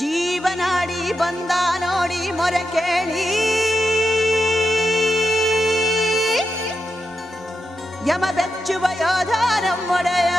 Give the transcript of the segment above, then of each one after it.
ಜೀವನಾಡಿ ಬಂದ ನೋಡಿ ಮೊರೆ ಕೇಳಿ ಯಮ ಬೆಚ್ಚುವ ಯೋಧ ನಮ್ಮೊಡೆಯ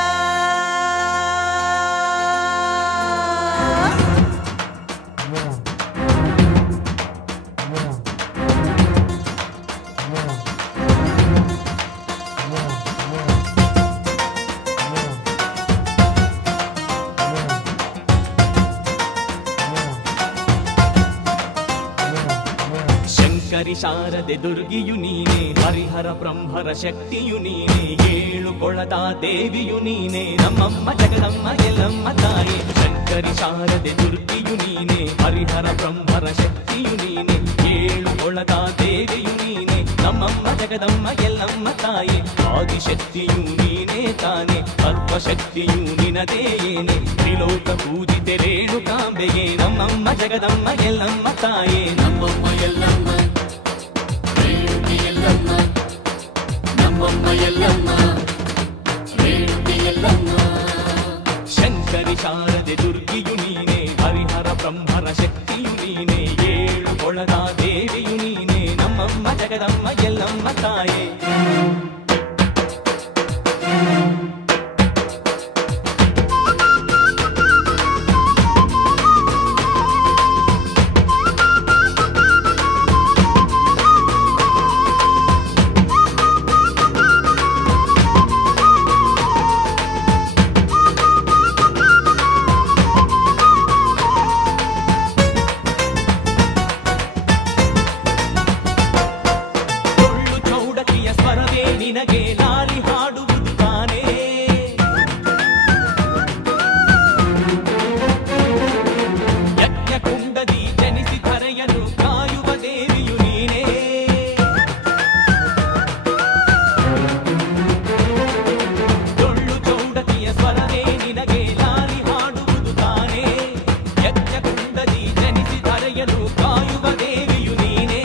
ಶಂಕರಿ ಶಾರದೆ ದುರ್ಗಿಯು ನೀನೆ, ಹರಿಹರ ಬ್ರಹ್ಮರ ಶಕ್ತಿಯು ನೀನೆ, ಏಳು ಕೊಳದ ದೇವಿಯು ನೀನೆ, ನಮ್ಮಮ್ಮ ಜಗದಮ್ಮ ಎಲ್ಲಮ್ಮ ತಾಯಿ. ಶಂಕರಿ ಶಾರದೆ ದುರ್ಗಿಯು ನೀನೆ, ಹರಿಹರ ಬ್ರಹ್ಮರ ಶಕ್ತಿಯು ನೀನೆ, ಏಳು ಕೊಳದ ದೇವಿಯು ನೀನೆ, ನಮ್ಮಮ್ಮ ಜಗದಮ್ಮ ಎಲ್ಲಮ್ಮ ತಾಯಿ. ಆದಿಶಕ್ತಿಯು ನೀನೇ ತಾನೆ, ಸರ್ವಶಕ್ತಿಯು ನಿನದೇ ಏನೆ, ತ್ರಿಲೋಕ ಪೂಜಿತೆ ರೇಣುಕಾಂಬೆಗೆ ನಮ್ಮಮ್ಮ ಜಗದಮ್ಮ ಎಲ್ಲಮ್ಮ ತಾಯೇ. ನಮ್ಮಮ್ಮ ಎಲ್ಲಮ್ಮ ರೇಣುಕೆ ಎಲ್ಲಮ್ಮ, ನಮ್ಮಮ್ಮ ಎಲ್ಲಮ್ಮ ರೇಣುಕೆ ಎಲ್ಲಮ್ಮ. ಶಂಕರಿ ಶಾರದೆ ದುರ್ಗಿಯು ನೀನೆ, ಹರಿಹರ ಬ್ರಹ್ಮರ ಶಕ್ತಿಯು ನೀನೆ, ಏಳು ಕೊಳದ ದೇವಿಯು ನೀನೆ, ನಮ್ಮಮ್ಮ ಜಗದಮ್ಮ ಎಲ್ಲಮ್ಮ ತಾಯೇ. ನಿನಗೆ ಲಾಲಿ ಹಾಡುವುದು ತಾನೇ, ಯಜ್ಞ ಕುಂಡದಿ ಜನಿಸಿ ಧರೆಯನ್ನು ಕಾಯುವ ದೇವಿಯು ನೀನೇ. ಡೊಳ್ಳು ಚೌಡತಿಯ ಸ್ವರವೇ ನಿನಗೆ ಲಾಲಿ ಹಾಡುವುದು ತಾನೇ, ಯಜ್ಞ ಕುಂಡದಿ ಜನಿಸಿ ಧರೆಯನ್ನು ಕಾಯುವ ದೇವಿಯು ನೀನೇ.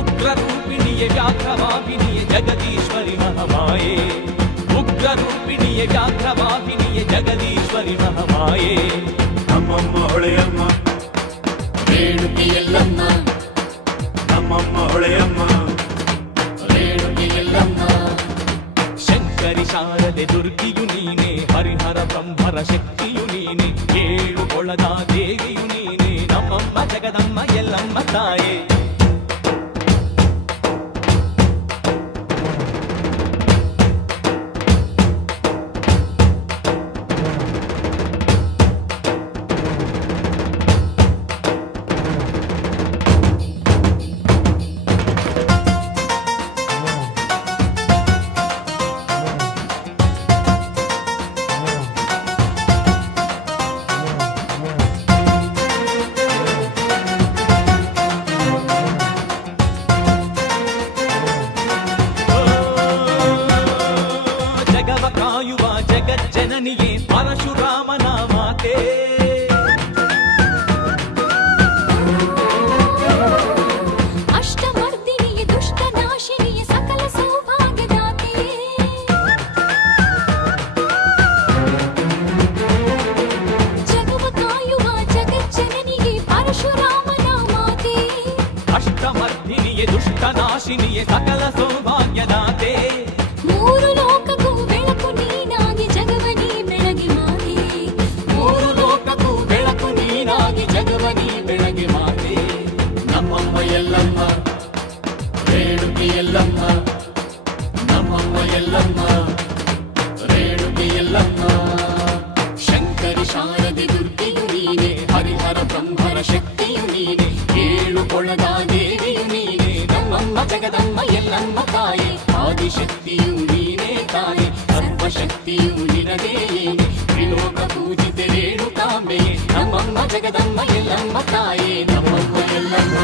ಉಗ್ರ ರೂಪಿಣಿಯ ವ್ಯಾಘ್ರವಾಹಿನಿಯ ಜಗದೀಶ್ವರಿ ಮಹಾಮಾಯೆ, ಉಗ್ರ ರೂಪಿಣಿಯ ವ್ಯಾಘ್ರವಾಹಿನಿಯ ಜಗದೀಶ್ವರಿ ಮಹಾಮಾಯೆ. ನಮ್ಮಮ್ಮ ಹೊಳೆಯಮ್ಮ ರೇಣುಕೆ ಎಲ್ಲಮ್ಮ, ನಮ್ಮಮ್ಮ ಹೊಳೆಯಮ್ಮ ರೇಣುಕೆ ಎಲ್ಲಮ್ಮ. ಶಂಕರಿ ಶಾರದೆ ದುರ್ಗಿಯು ನೀನೆ, ಹರಿಹರ ಬ್ರಹ್ಮರ ಶಕ್ತಿಯು ನೀನೆ, ಏಳು ಕೊಳದ ದೇವಿಯು ನೀನೆ, ನಮ್ಮಮ್ಮ ಜಗದಮ್ಮ ಎಲ್ಲಮ್ಮ ತಾಯೇ. ಕಾಯುವ ಜಗಜ್ಜನನಿಯೇ ಪರಶುರಾಮನ ಮಾತೆ, ಅಷ್ಟಮರ್ದಿನಿಯೇ ದುಷ್ಟನಾಶಿನಿಯೇ ಸಕಲ ಸೌಭಾಗ್ಯದಾತೆ, ಜಗವ ಕಾಯುವ ಜಗಜ್ಜನನಿಯೇ ಪರಶುರಾಮನ ಮಾತೆ, ಅಷ್ಟಮರ್ದಿನಿಯೇ ದುಷ್ಟನಾಶಿನಿಯೇ ಸಕಲ ಸೌಭಾಗ್ಯದಾತೆ. ಮೂರು ಲೋಕಕ್ಕೂ ಬೆಳಕು ನೀನಾಗಿ ಜಗವನಿ ಬೆಳಗಿ ಮಾತೆ, ಮೂರು ಲೋಕಕ್ಕೂ ಬೆಳಕು ನೀನಾಗಿ ಜಗವನಿ ಬೆಳಗ್ಗೆ ಮಾತೆ. ನಮ್ಮಮ್ಮ ಎಲ್ಲಮ್ಮ ರೇಣುಕೆ ಎಲ್ಲಮ್ಮ, ನಮ್ಮಮ್ಮ ಎಲ್ಲಮ್ಮ ರೇಣುಕೆ ಎಲ್ಲಮ್ಮ. ಶಂಕರಿ ಶಾರದೆ ದುರ್ಗಿಯು ನೀನೆ, ಹರಿಹರ ಬ್ರಹ್ಮರ ಶಕ್ತಿಯು ನೀನೆ, ಏಳು ಕೊಳದ ದೇವಿಯು ನೀನೆ, ನಮ್ಮಮ್ಮ ಜಗದಮ್ಮ ಎಲ್ಲಮ್ಮ ತಾಯಿ. ಆದಿಶಕ್ತಿಯು ನೀನೇ ತಾಯಿ, ಸರ್ವಶಕ್ತಿಯು ನಿನದೇ ಏನೆ, ತ್ರಿಲೋಕ ಪೂಜಿತೆ ರೇಣುಕಾಂಬೆಯೇ, ನಮ್ಮಮ್ಮ ಜಗದಮ್ಮ ಎಲ್ಲಮ್ಮ ತಾಯೇ. ನಮ್ಮಮ್ಮ ಎಲ್ಲಮ್ಮ